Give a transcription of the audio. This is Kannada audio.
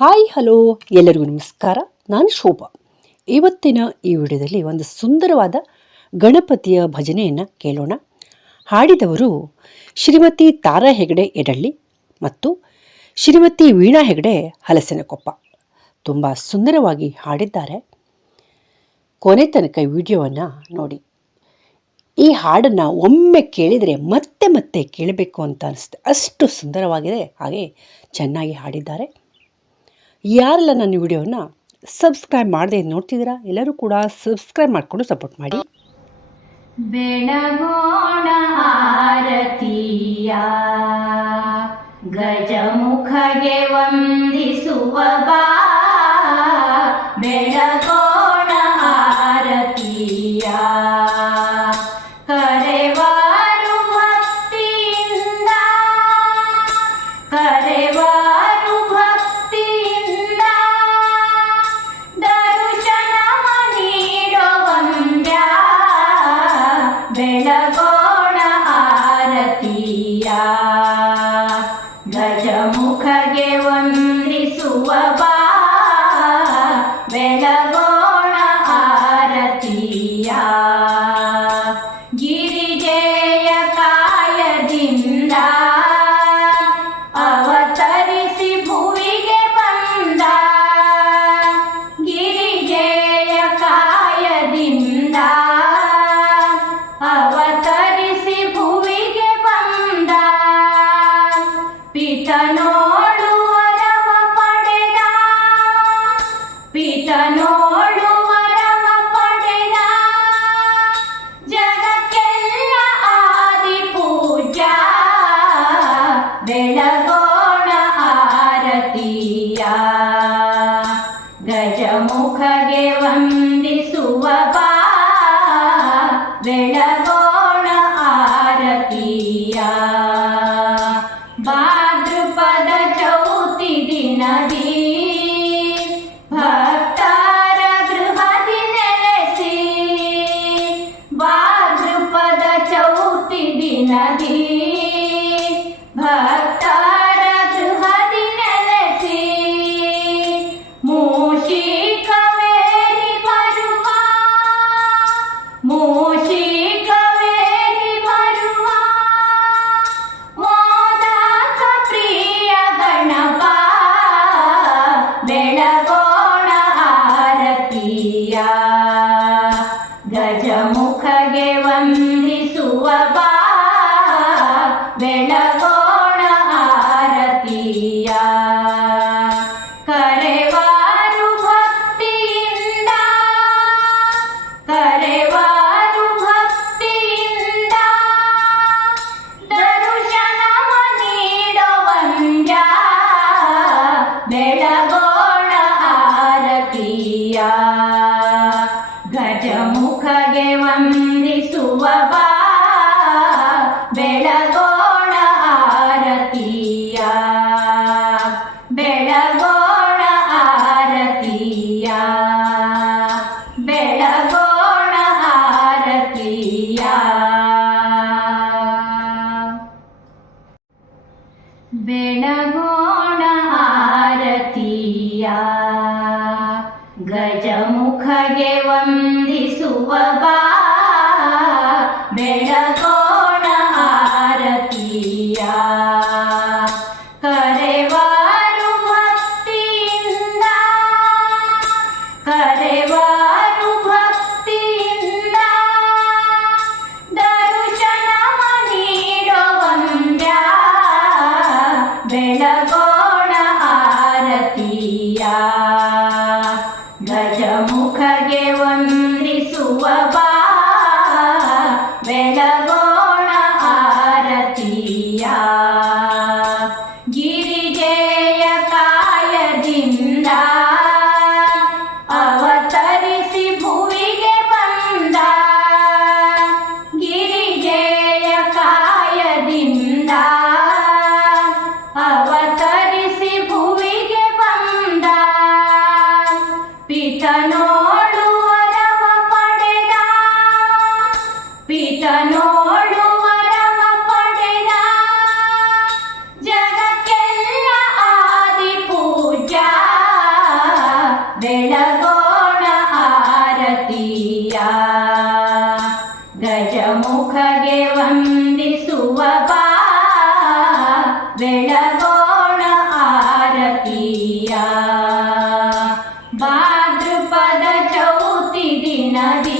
ಹಾಯ್, ಹಲೋ, ಎಲ್ಲರಿಗೂ ನಮಸ್ಕಾರ. ನಾನು ಶೋಭಾ. ಇವತ್ತಿನ ಈ ವಿಡಿಯೋದಲ್ಲಿ ಒಂದು ಸುಂದರವಾದ ಗಣಪತಿಯ ಭಜನೆಯನ್ನು ಕೇಳೋಣ. ಹಾಡಿದವರು ಶ್ರೀಮತಿ ತಾರಾ ಹೆಗಡೆ ಎಡಳ್ಳಿ ಮತ್ತು ಶ್ರೀಮತಿ ವೀಣಾ ಹೆಗಡೆ ಹಲಸಿನಕೊಪ್ಪ. ತುಂಬ ಸುಂದರವಾಗಿ ಹಾಡಿದ್ದಾರೆ. ಕೊನೆ ತನಕ ವಿಡಿಯೋವನ್ನು ನೋಡಿ. ಈ ಹಾಡನ್ನು ಒಮ್ಮೆ ಕೇಳಿದರೆ ಮತ್ತೆ ಮತ್ತೆ ಕೇಳಬೇಕು ಅಂತ ಅನಿಸುತ್ತೆ. ಅಷ್ಟು ಸುಂದರವಾಗಿದೆ. ಹಾಗೆ ಚೆನ್ನಾಗಿ ಹಾಡಿದ್ದಾರೆ. ಯಾರೆಲ್ಲ ನನ್ನ ವಿಡಿಯೋನ ಸಬ್ಸ್ಕ್ರೈಬ್ ಮಾಡದೆ ನೋಡ್ತಿದ್ದೀರಾ, ಎಲ್ಲರೂ ಕೂಡ ಸಬ್ಸ್ಕ್ರೈಬ್ ಮಾಡಿಕೊಂಡು ಸಪೋರ್ಟ್ ಮಾಡಿ. ಬೆಳಗೋಣ ಆರತಿಯ ಗಜಮುಖಗೆ ವಂದಿಸುವ ಬಾ. ಬೆಳಗೋಣ ಆರತಿಯ. ಗಜಮುಖಗೆ ವಂದಿಸುವ ಬಾ. ಬೆಳಗೋಣ ಆರತಿಯ. ಭಾದ್ರಪದ ಬೆಳಗೋಣ ಆರತಿಯ. ಬೆಳಗೋಣ ಆರತಿಯ. ಬೆಳಗೋಣ ಆರತಿಯ. ಗಜಮುಖಗೆ ವಂದಿಸುವ ಬೆಳಗೋಣ ಆರತಿಯ. ಗಜಮುಖಗೆ ವಂದಿಸುವ ಬಾ. ಬೆಳಗೋಣ ಆರತಿಯ. ಭಾದ್ರಪದ ಚೌತಿ ದಿನದಿ